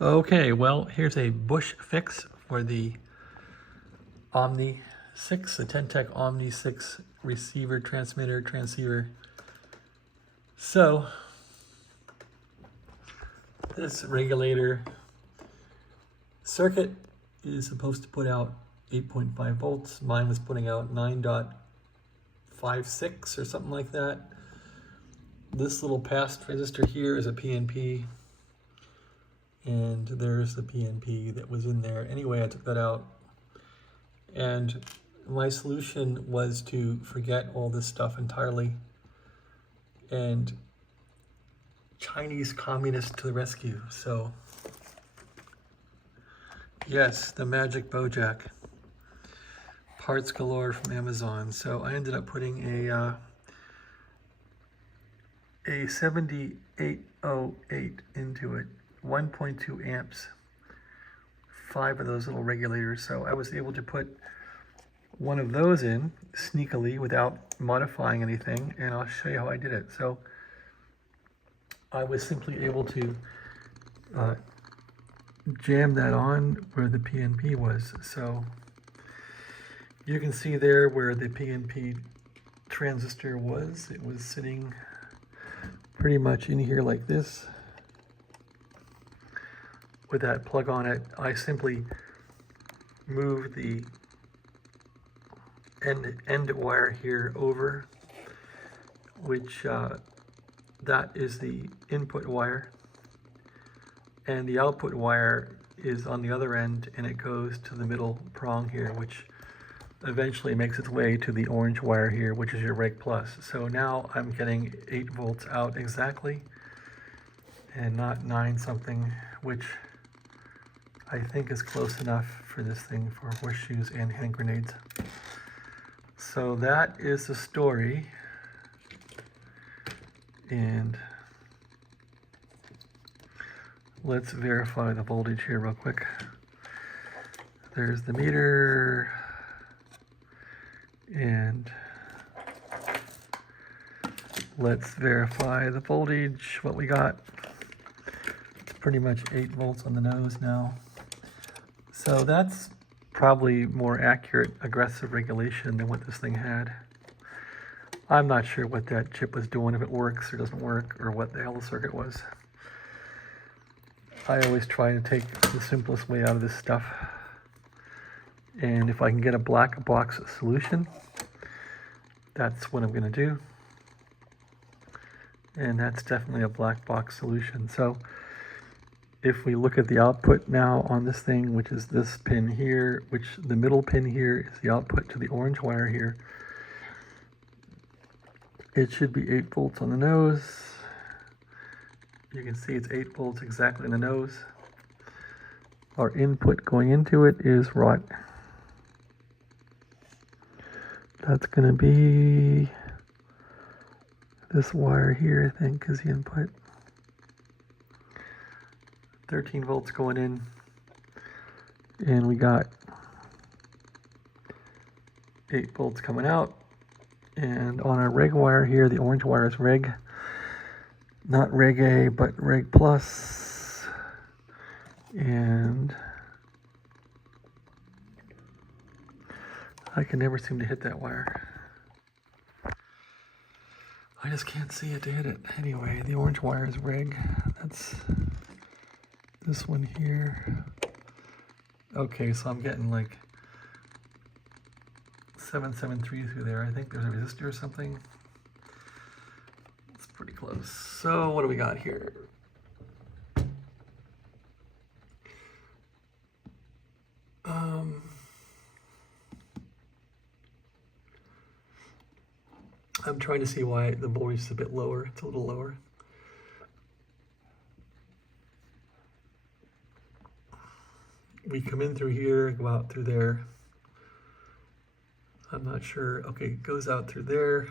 Okay, well, here's a bush fix for the Omni 6, the TEN TEC Omni 6 receiver, transmitter, transceiver. So, this regulator circuit is supposed to put out 8.5 volts. Mine was putting out 9.56 or something like that. This little pass transistor here is a PNP. And there's the PNP that was in there. Anyway, I took that out. And my solution was to forget all this stuff entirely. And Chinese communist to the rescue. So, yes, the magic Bojack. Parts galore from Amazon. So I ended up putting a 7808 into it. 1.2 amps, 5 of those little regulators. So I was able to put one of those in sneakily without modifying anything, and I'll show you how I did it. So I was simply able to jam that on where the PNP was. So you can see there where the PNP transistor was. It was sitting pretty much in here like this. With that plug on it, I simply move the end wire here over, which that is the input wire, and the output wire is on the other end, and it goes to the middle prong here, which eventually makes its way to the orange wire here, which is your reg plus. So now I'm getting 8 volts out exactly, and not 9 something, which I think is close enough for this thing for horseshoes and hand grenades. So that is the story. And let's verify the voltage here real quick. There's the meter. And let's verify the voltage, what we got. It's pretty much 8 volts on the nose now. So that's probably more accurate aggressive regulation than what this thing had. I'm not sure what that chip was doing, if it works or doesn't work, or what the hell the circuit was. I always try to take the simplest way out of this stuff. And if I can get a black box solution, that's what I'm going to do. And that's definitely a black box solution. So if we look at the output now on this thing, which is this pin here, which the middle pin here is the output to the orange wire here. It should be 8 volts on the nose. You can see it's 8 volts exactly in the nose. Our input going into it is what? That's going to be this wire here, I think, is the input. 13 volts going in. And we got 8 volts coming out. And on our reg wire here, the orange wire is reg. Not reg A, but reg plus. And I can never seem to hit that wire. I just can't see it to hit it. Anyway, the orange wire is reg. That's this one here. Okay, so I'm getting like 773 through there. I think there's a resistor or something. It's pretty close. So what do we got here? I'm trying to see why the voltage is a bit lower. It's a little lower. We come in through here, go out through there. I'm not sure. Okay, it goes out through there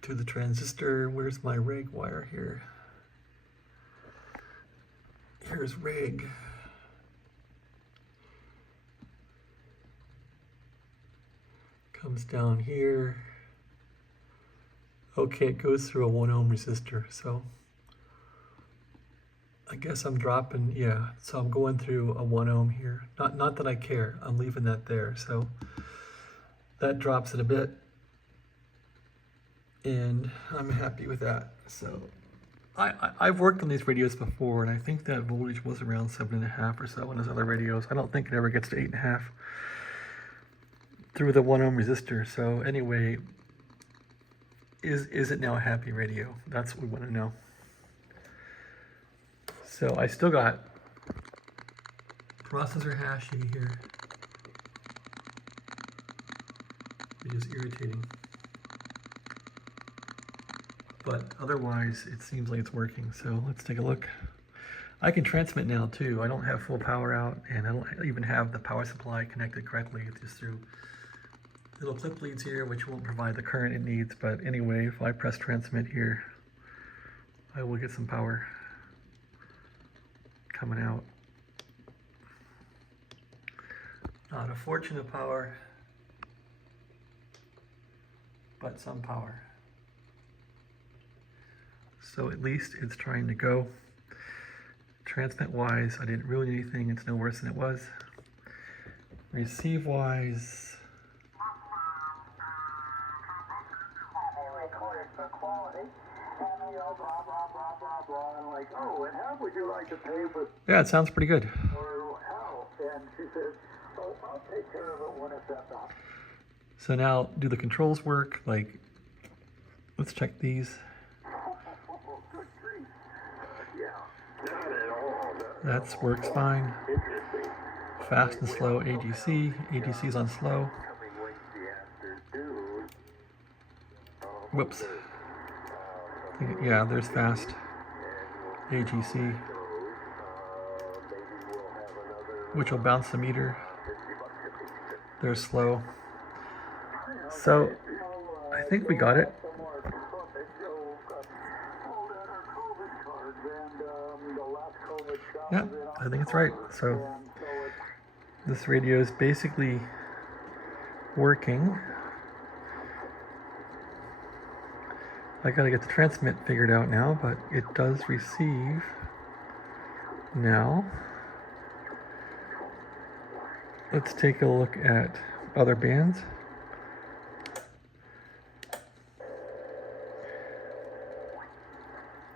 to the transistor. Where's my reg wire here? Here's reg. Comes down here. Okay, it goes through a 1 ohm resistor, so I guess I'm dropping, yeah, so I'm going through a 1 ohm here. Not that I care, I'm leaving that there. So that drops it a bit, and I'm happy with that. So I've worked on these radios before, and I think that voltage was around 7.5 or so on those other radios. I don't think it ever gets to 8.5 through the 1 ohm resistor. So anyway, is it now a happy radio? That's what we want to know. So I still got processor hashing here, which is irritating. But otherwise, it seems like it's working. So let's take a look. I can transmit now too. I don't have full power out, and I don't even have the power supply connected correctly. It's just through little clip leads here, which won't provide the current it needs. But anyway, if I press transmit here, I will get some power coming out. Not a fortune of power, but some power. So at least it's trying to go. Transmit wise, I didn't ruin anything. It's no worse than it was. Receive wise, yeah, it sounds pretty good. So now, do the controls work? Like, let's check these. That works fine. Fast and slow AGC. AGC's on slow. Whoops. Yeah, there's fast AGC, which will bounce the meter. There's slow. So I think we got it. Yeah, I think it's right. So this radio is basically working. I gotta get the transmit figured out now, but it does receive now. Let's take a look at other bands.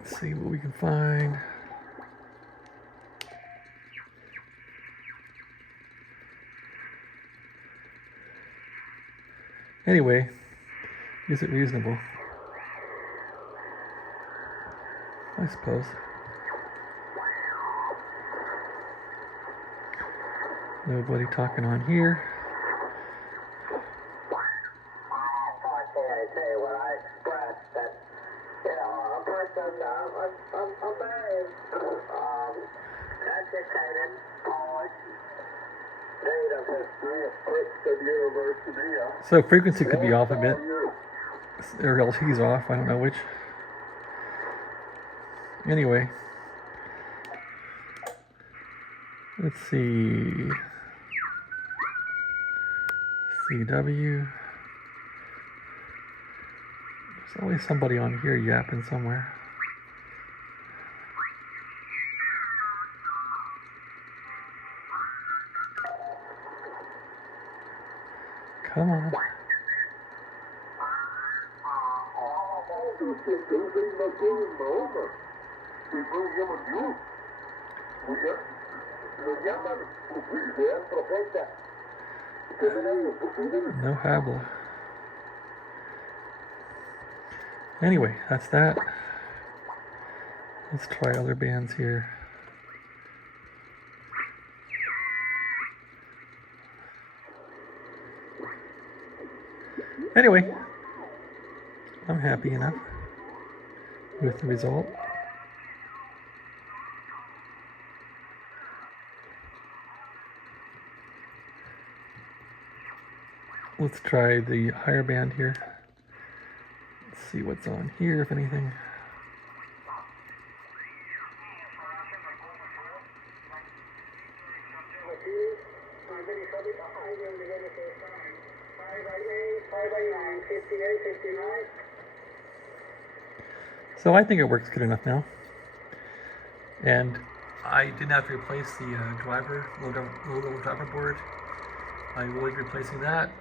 Let's see what we can find. Anyway, is it reasonable? I suppose. Nobody talking on here. So frequency could be off a bit, or LT's off, I don't know which. Anyway, let's see, CW, there's always somebody on here yapping somewhere. Come on. No habla. Anyway, that's that. Let's try other bands here. Anyway, I'm happy enough with the result. Let's try the higher band here. Let's see what's on here, if anything. So I think it works good enough now. And I didn't have to replace the low driver board. I avoided replacing that.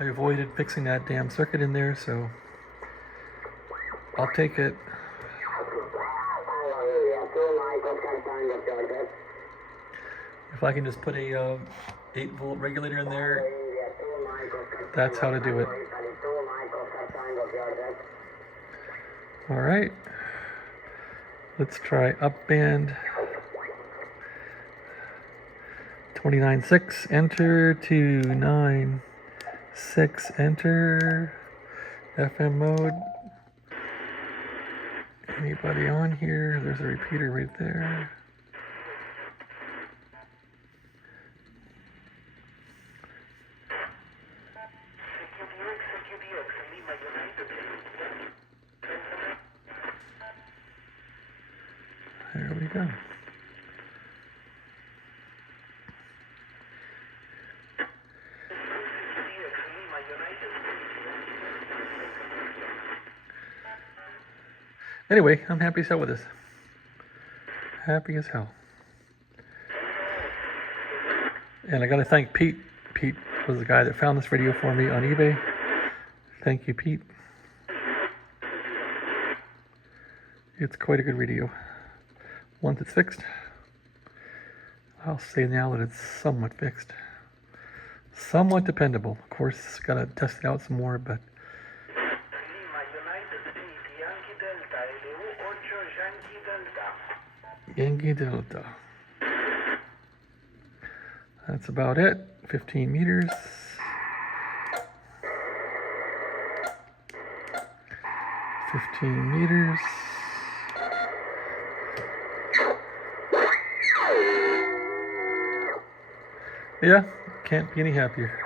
I avoided fixing that damn circuit in there, so I'll take it. If I can just put a 8-volt regulator in there, that's how to do it. All right, let's try up band. 29.6, enter. 296, enter. FM mode. Anybody on here? There's a repeater right there. There we go. Anyway, I'm happy as hell with this. Happy as hell. And I gotta thank Pete. Pete was the guy that found this video for me on eBay. Thank you, Pete. It's quite a good radio. Once it's fixed, I'll say now that it's somewhat fixed. Somewhat dependable. Of course, gotta test it out some more, but Yankee Delta. That's about it. 15 meters. 15 meters. Yeah, can't be any happier.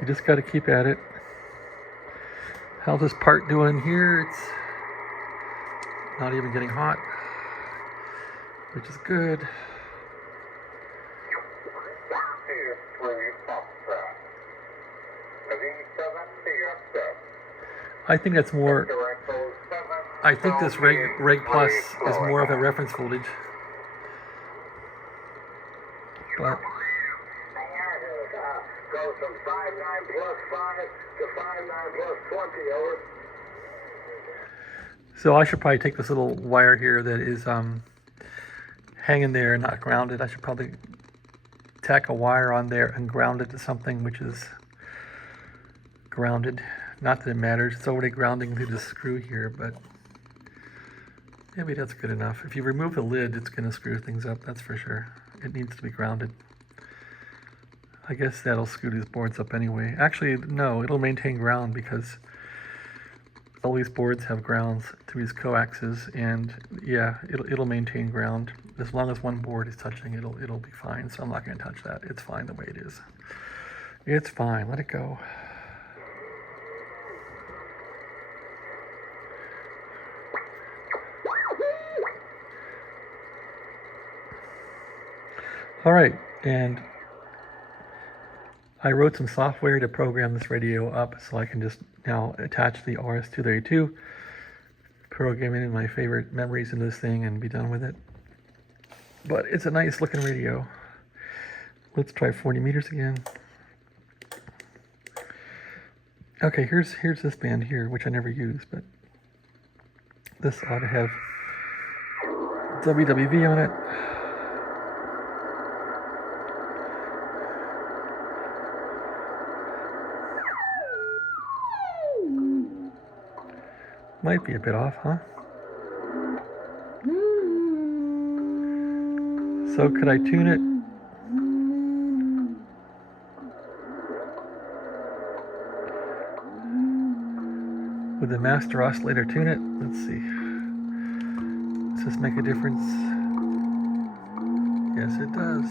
You just got to keep at it. How's this part doing here? It's not even getting hot, which is good. I think that's more, I think this reg plus is more of a reference voltage. But goes from 5.9 plus 5 to 5.9 plus 20 over. So I should probably take this little wire here that is hanging there and not grounded. I should probably tack a wire on there and ground it to something which is grounded. Not that it matters, it's already grounding through the screw here, but maybe that's good enough. If you remove the lid, it's going to screw things up, that's for sure. It needs to be grounded. I guess that'll screw these boards up anyway. Actually, no, it'll maintain ground because all these boards have grounds through these coaxes, and yeah, it'll maintain ground. As long as one board is touching, it'll be fine. So I'm not going to touch that. It's fine the way it is. It's fine. Let it go. All right, and I wrote some software to program this radio up so I can just now attach the RS-232, program in my favorite memories in this thing, and be done with it. But it's a nice looking radio. Let's try 40 meters again. Okay, here's this band here, which I never use, but this ought to have WWV on it. Might be a bit off, huh? So could I tune it? Would the master oscillator tune it? Let's see. Does this make a difference? Yes, it does.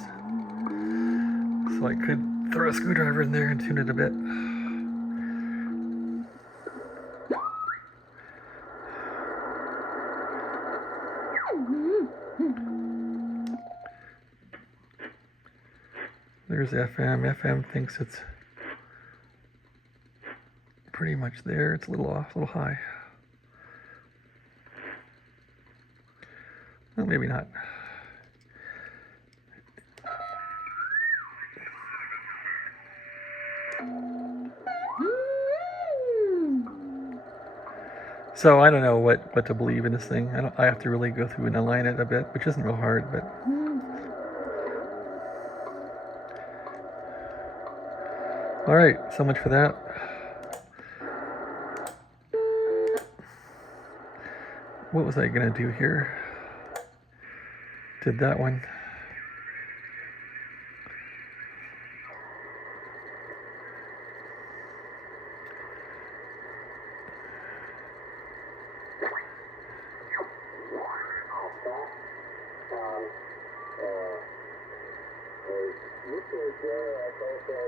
So I could throw a screwdriver in there and tune it a bit. There's FM. FM thinks it's pretty much there. It's a little off, a little high. Well, maybe not. So I don't know what to believe in this thing. I have to really go through and align it a bit, which isn't real hard, but all right, so much for that. What was I gonna do here? Did that one.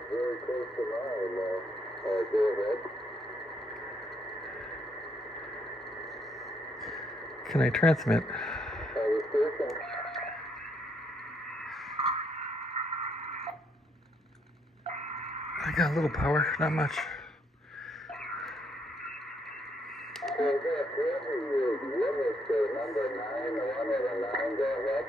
Very close to mine. Go ahead. Can I transmit? I got a little power, not much. Number 9, the one with a 9, go ahead.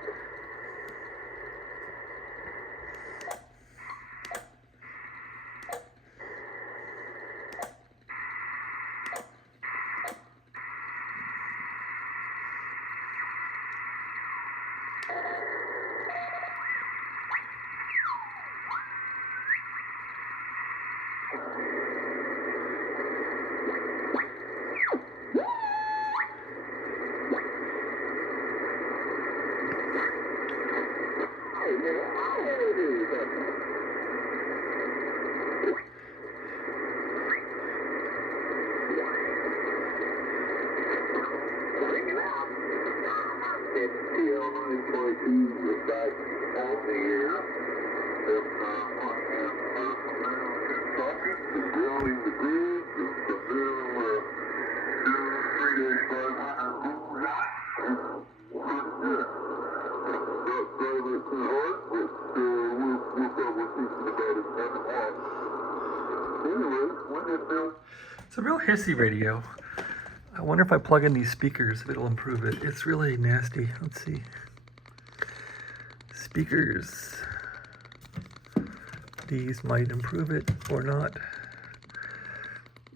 It's a real hissy radio. I wonder if I plug in these speakers if it'll improve it. It's really nasty. Let's see. Speakers. These might improve it or not.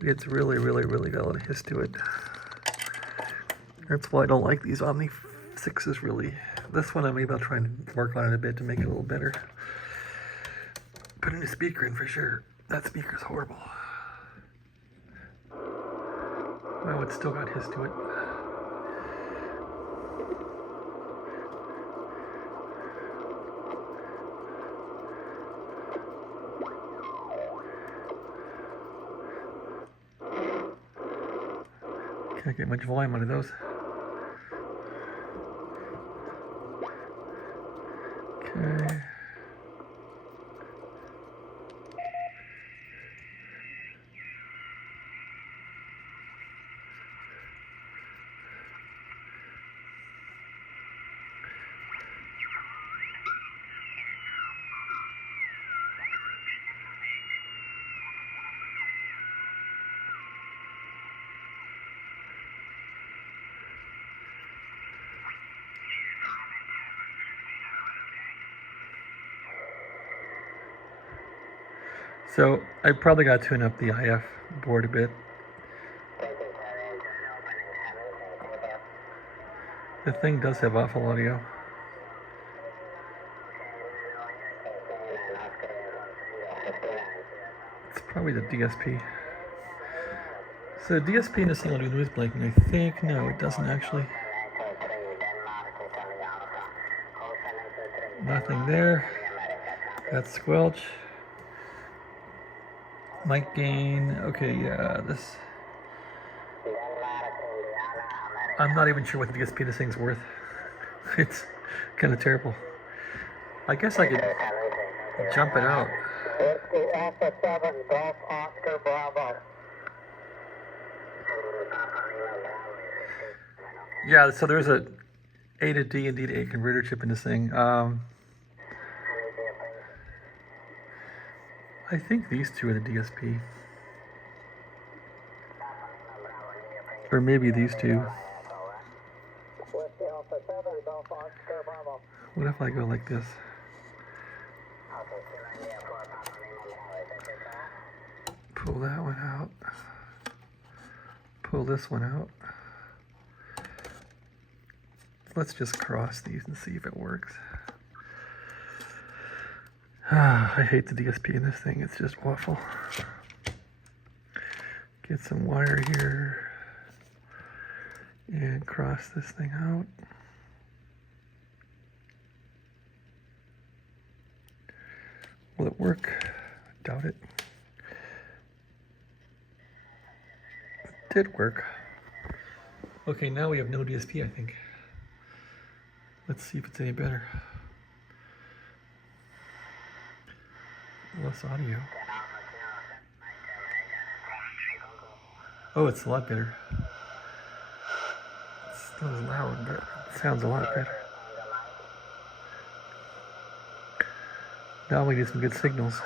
It's really got a lot of hiss to it. That's why I don't like these Omni 6s really. This one maybe I'll try and work on it a bit to make it a little better. Put a new speaker in for sure. That speaker's horrible. Oh, it's still got hiss to it. Can't get much volume out of those. Okay. So I probably got to tune up the IF board a bit. The thing does have awful audio. It's probably the DSP. So the DSP in this thing will do noise blanking, I think. No, it doesn't actually. Nothing there. That's squelch. Mic gain. Okay, yeah, this. I'm not even sure what the DSP this thing's worth. It's kind of terrible. I guess I could jump it out. Yeah, so there's a A to D and D to A converter chip in this thing. I think these two are the DSP. Or maybe these two. Whiskey Alpha 7, Golf Oscar Bravo. What if I go like this? Pull that one out. Pull this one out. Let's just cross these and see if it works. I hate the DSP in this thing, it's just awful. Get some wire here and cross this thing out. Will it work? Doubt it. It did work. Okay, now we have no DSP, I think. Let's see if it's any better. Less audio. Oh, it's a lot better. It's not as loud, but it sounds a lot better. Now we need some good signals.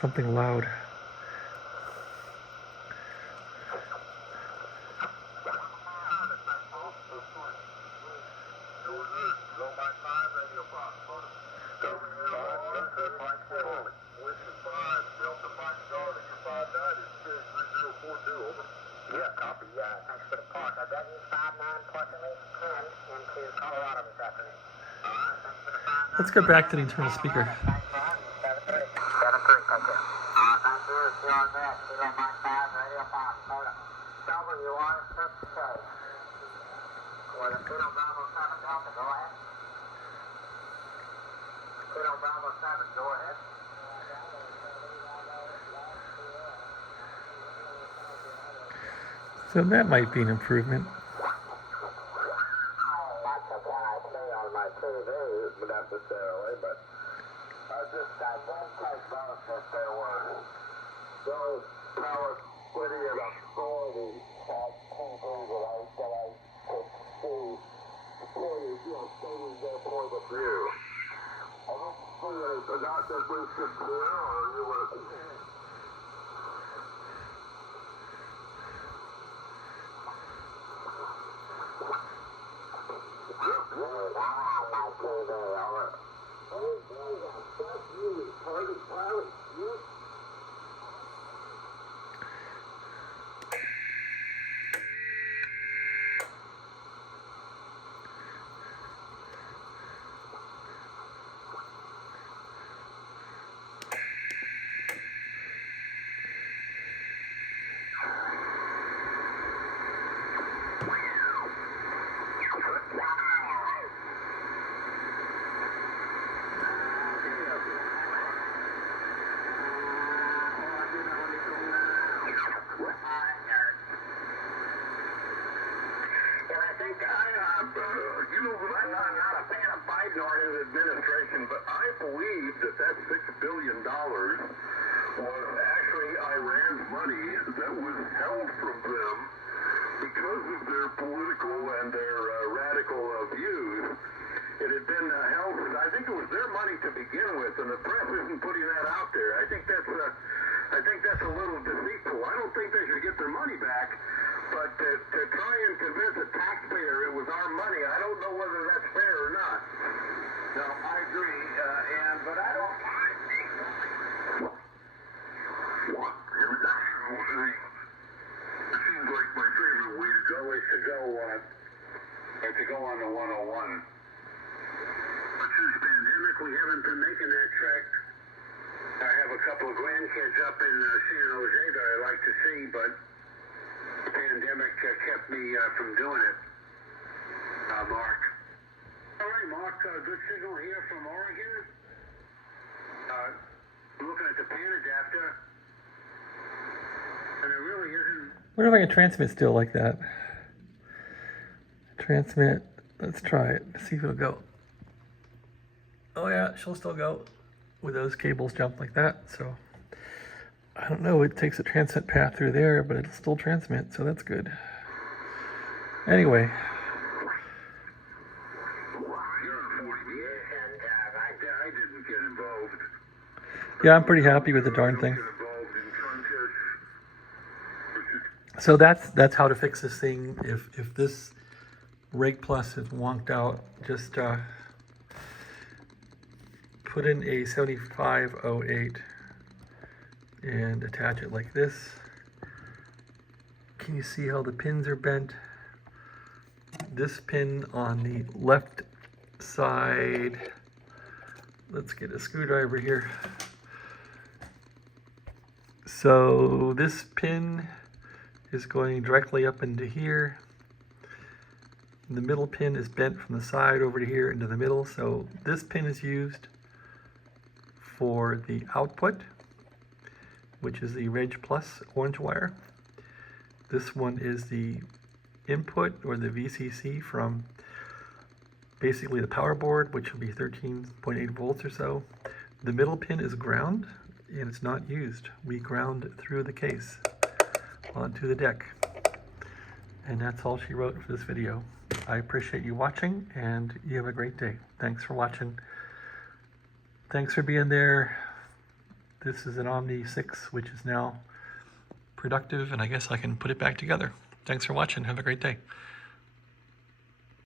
Something loud. Let's go back to the internal speaker. So that might be an improvement. Necessarily, but I won't take both if there were those power splitting and authority at TV that I could see stating their point of view. I don't see anything, not that we should clear or you were. Administration, but I believe that $6 billion was actually Iran's money that was held from them because of their political and their radical views. It had been held, I think it was their money to begin with, and the press isn't putting that out there. I think that's a little deceitful. I don't think they should get their money back, but to try and convince a taxpayer it was our money, I don't know whether that's fair or not. No, I agree, but I don't. What? It seems like my favorite way to go is to go on the 101. But since the pandemic, we haven't been making that trek. I have a couple of grandkids up in San Jose that I like to see, but the pandemic kept me from doing it. Mark. All right, Mark, good signal here from Oregon. Looking at the pan adapter, and it really isn't. I wonder if I can transmit still like that. Transmit, let's try it, see if it'll go. Oh yeah, she'll still go with those cables jumped like that, so I don't know, it takes a transmit path through there, but it'll still transmit, so that's good. Anyway. Yeah, I'm pretty happy with the darn thing. So that's how to fix this thing. If this REG plus is wonked out, just put in a 7508 and attach it like this. Can you see how the pins are bent? This pin on the left side, let's get a screwdriver here. So this pin is going directly up into here. The middle pin is bent from the side over to here into the middle. So this pin is used for the output, which is the REG plus orange wire. This one is the input, or the VCC, from basically the power board, which will be 13.8 volts or so. The middle pin is ground, and it's not used. We ground through the case onto the deck. And that's all she wrote for this video. I appreciate you watching, and you have a great day. Thanks for watching. Thanks for being there. This is an Omni 6, which is now productive, and I guess I can put it back together. Thanks for watching. Have a great day.